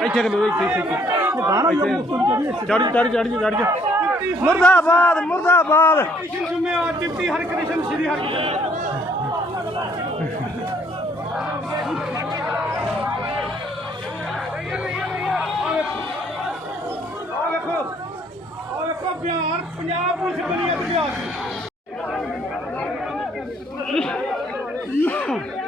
ਇੱਥੇ ਖਲੋ ਇੱਥੇ ਇੱਥੇ ਇੱਥੇ। ਚੜ ਚੜ ਚੜ ਚੜ ਮੁਰਦਾਬਾਦ ਮੁਰਦਾਬਾਦ ਜ਼ਿੰਮੇਵਾਰ ਡਿਪਟੀ ਹਰਕ੍ਰਿਸ਼ਨ ਸ਼੍ਰੀ ਹਰਕ੍ਰਿਸ਼ਨ ਆ ਵੇਖੋ ਆ ਵੇਖੋ ਬਿਹਾਰ ਪੰਜਾਬ ਪੁਲਿਸ ਬਣੀ ਹੈ ਬਿਹਾਰ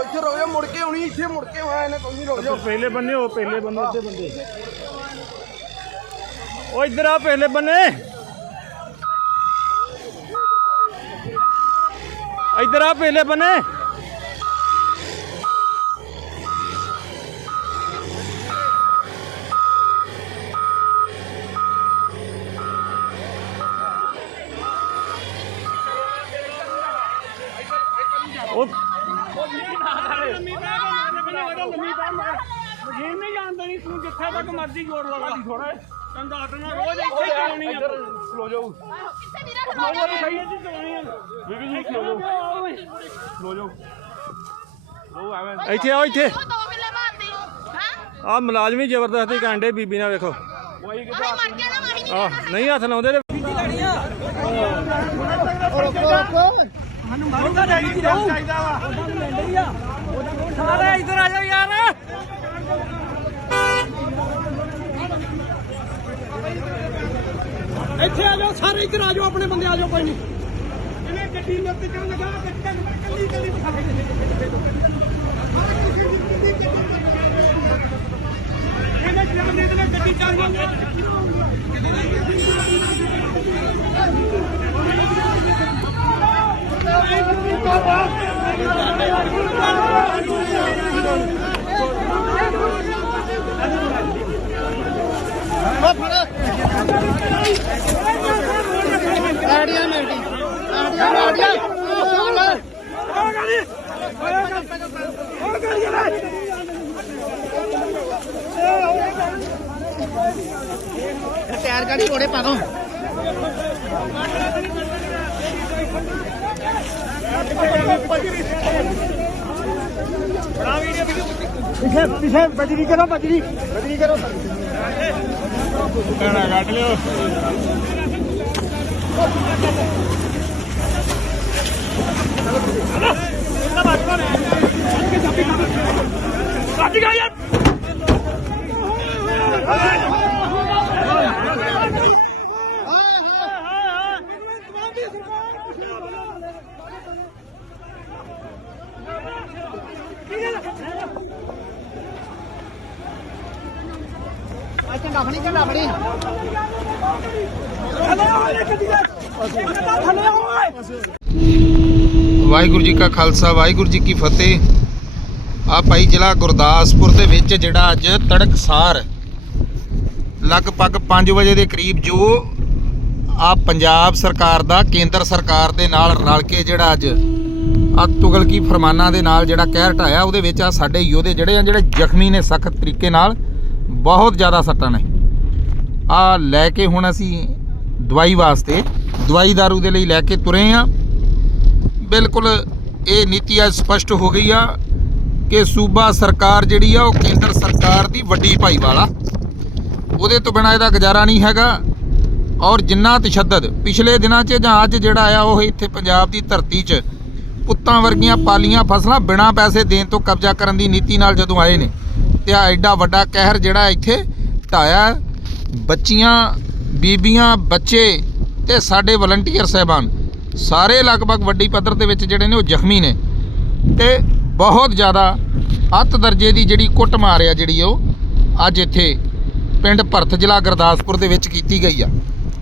ਇੱਥੇ ਰੁਕ ਜਾ ਮੁੜ ਕੇ ਆਉਣੀ, ਇੱਥੇ ਮੁੜ ਕੇ ਆਇਆ ਇਹਨੇ ਕੋਈ ਨਹੀਂ ਰੁਕ ਜਾ ਪਹਿਲੇ ਬੰਨੇ ਉਹ ਪਹਿਲੇ ਬੰਨੇ ਇੱਥੇ ਬੰਦੇ। ਉਹ ਇੱਧਰ ਆ, ਪਹਿਲੇ ਬੰਨੇ। ਇੱਧਰ ਆ, ਪਹਿਲੇ ਬੰਨੇ। ਉਹ ਮਸ਼ੀਨ ਨਹੀਂ ਜਾਣਦਾ ਨਹੀਂ ਤੂੰ ਜਿੱਥੇ ਤੱਕ ਮਰਜ਼ੀ ਜੋੜ ਲਗਾ ਦੀ ਥੋੜਾ ਤੈਨੂੰ ਦੱਸਣਾ ਰੋਜ਼ ਇੱਥੇ। ਚਲਾਉਣੀ ਆ ਖਲੋ ਜਾਓ ਕਿੱਥੇ ਵੀਰਾ ਖਲੋ ਜਾ ਸਹੀ ਇੱਥੇ ਚਲਾਉਣੀ ਆ ਬੀਬੀ ਜੀ ਖਲੋ ਜਾਓ ਖਲੋ ਜਾਓ ਉਹ ਆਵੇਂ ਇੱਥੇ ਆਓ ਇੱਥੇ ਉਹ ਦੋ ਕਿੱਲੇ ਮਾਰਦੇ ਹੋ ਹਾਂ ਆ ਮੁਲਾਜ਼ਮੀ ਜ਼ਬਰਦਸਤੀ ਕਾਂਡੇ ਬੀਬੀ ਨਾਲ ਵੇਖੋ ਮਰ ਨਾ ਸਾਰੇ ਇੱਧਰ ਆ ਜਾਓ ਯਾਰ। ਇੱਥੇ ਆ ਜਾਓ ਸਾਰੇ ਇੱਧਰ ਆ ਜਾਓ ਆਪਣੇ ਬੰਦੇ ਆ ਜਾਓ ਕੋਈ ਨਹੀਂ। ਇਹਨੇ ਗੱਡੀ ਲੱਤ ਚੋਂ ਲਗਾ ਕੱਲੀ ਕੱਲੀ ਦਿਖਾ ਇਹਨੇ ਜਾਣੇ ਤੇ ਗੱਡੀ ਚੱਲ കയർക്കാട്ട് കൂടെ പദം पीछे पीछे बजरी करो बजरी बजरी करो गाट लियो ਵਾਹਿਗੁਰੂ ਜੀ ਕਾ ਖਾਲਸਾ ਵਾਹਿਗੁਰੂ ਜੀ ਕੀ ਫਤਿਹ। ਆ ਭਾਈ ਜ਼ਿਲ੍ਹਾ ਗੁਰਦਾਸਪੁਰ ਦੇ ਵਿੱਚ ਜਿਹੜਾ ਅੱਜ ਤੜਕਸਾਰ ਲਗਭਗ 5 ਵਜੇ ਦੇ ਕਰੀਬ ਜੋ ਆ ਪੰਜਾਬ ਸਰਕਾਰ ਦਾ ਕੇਂਦਰ ਸਰਕਾਰ ਦੇ ਨਾਲ ਰਲ ਕੇ ਜਿਹੜਾ ਅੱਜ ਆ ਤੁਗਲਕੀ ਫਰਮਾਨਾਂ ਦੇ ਨਾਲ ਜਿਹੜਾ ਕਹਿਰ ਢਾਇਆ ਉਹਦੇ ਵਿੱਚ ਆ ਸਾਡੇ ਯੋਧੇ ਜਿਹੜੇ ਆ ਜਿਹੜੇ ਜ਼ਖਮੀ ਨੇ ਸਖਤ ਤਰੀਕੇ ਨਾਲ ਬਹੁਤ ਜ਼ਿਆਦਾ ਸੱਟਾਂ ਨੇ। ਆ ਲੈ ਕੇ ਹੁਣ ਅਸੀਂ ਦਵਾਈ ਵਾਸਤੇ, ਦਵਾਈ ਦਾਰੂ ਦੇ ਲਈ ਲੈ ਕੇ ਤੁਰੇ ਆ। ਬਿਲਕੁਲ ਇਹ ਨੀਤੀ ਅੱਜ ਸਪਸ਼ਟ ਹੋ ਗਈ ਆ ਕਿ ਸੂਬਾ ਸਰਕਾਰ ਜਿਹੜੀ ਆ, ਉਹ ਕੇਂਦਰ ਸਰਕਾਰ ਦੀ ਵੱਡੀ ਭਾਈਵਾਲ ਆ ਉਹਦੇ ਤੋਂ ਬਿਨਾਂ ਇਹਦਾ ਗੁਜ਼ਾਰਾ ਨਹੀਂ ਹੈਗਾ। ਔਰ ਜਿੰਨਾ ਤਸ਼ੱਦਦ ਪਿਛਲੇ ਦਿਨਾਂ 'ਚ ਜਾਂ ਅੱਜ ਜਿਹੜਾ ਆ, ਉਹ ਇੱਥੇ ਪੰਜਾਬ ਦੀ ਧਰਤੀ 'ਚ ਪੁੱਤਾਂ ਵਰਗੀਆਂ ਪਾਲੀਆਂ ਫਸਲਾਂ ਬਿਨਾਂ ਪੈਸੇ ਦੇਣ ਤੋਂ ਕਬਜ਼ਾ ਕਰਨ ਦੀ ਨੀਤੀ ਨਾਲ ਜਦੋਂ ਆਏ ਨੇ। ਤੇ ਆ ਐਡਾ ਵੱਡਾ ਕਹਿਰ ਜਿਹੜਾ ਇੱਥੇ ਢਾਇਆ ਬੱਚੀਆਂ, ਬੀਬੀਆਂ, ਬੱਚੇ ਤੇ ਸਾਡੇ ਵਲੰਟੀਅਰ ਸਹਿਬਾਨ, ਸਾਰੇ ਲਗਭਗ ਵੱਡੀ ਪੱਧਰ ਦੇ ਵਿੱਚ ਜਿਹੜੇ ਨੇ ਉਹ ਜ਼ਖਮੀ ਨੇ। ਤੇ ਬਹੁਤ ਜ਼ਿਆਦਾ ਅੱਤ ਦਰਜੇ ਦੀ ਜਿਹੜੀ ਕੁੱਟ ਮਾਰ ਆ ਜਿਹੜੀ ਉਹ ਅੱਜ ਇੱਥੇ ਪਿੰਡ ਭਰਤ ਜ਼ਿਲ੍ਹਾ ਗੁਰਦਾਸਪੁਰ ਦੇ ਵਿੱਚ ਕੀਤੀ ਗਈ ਆ।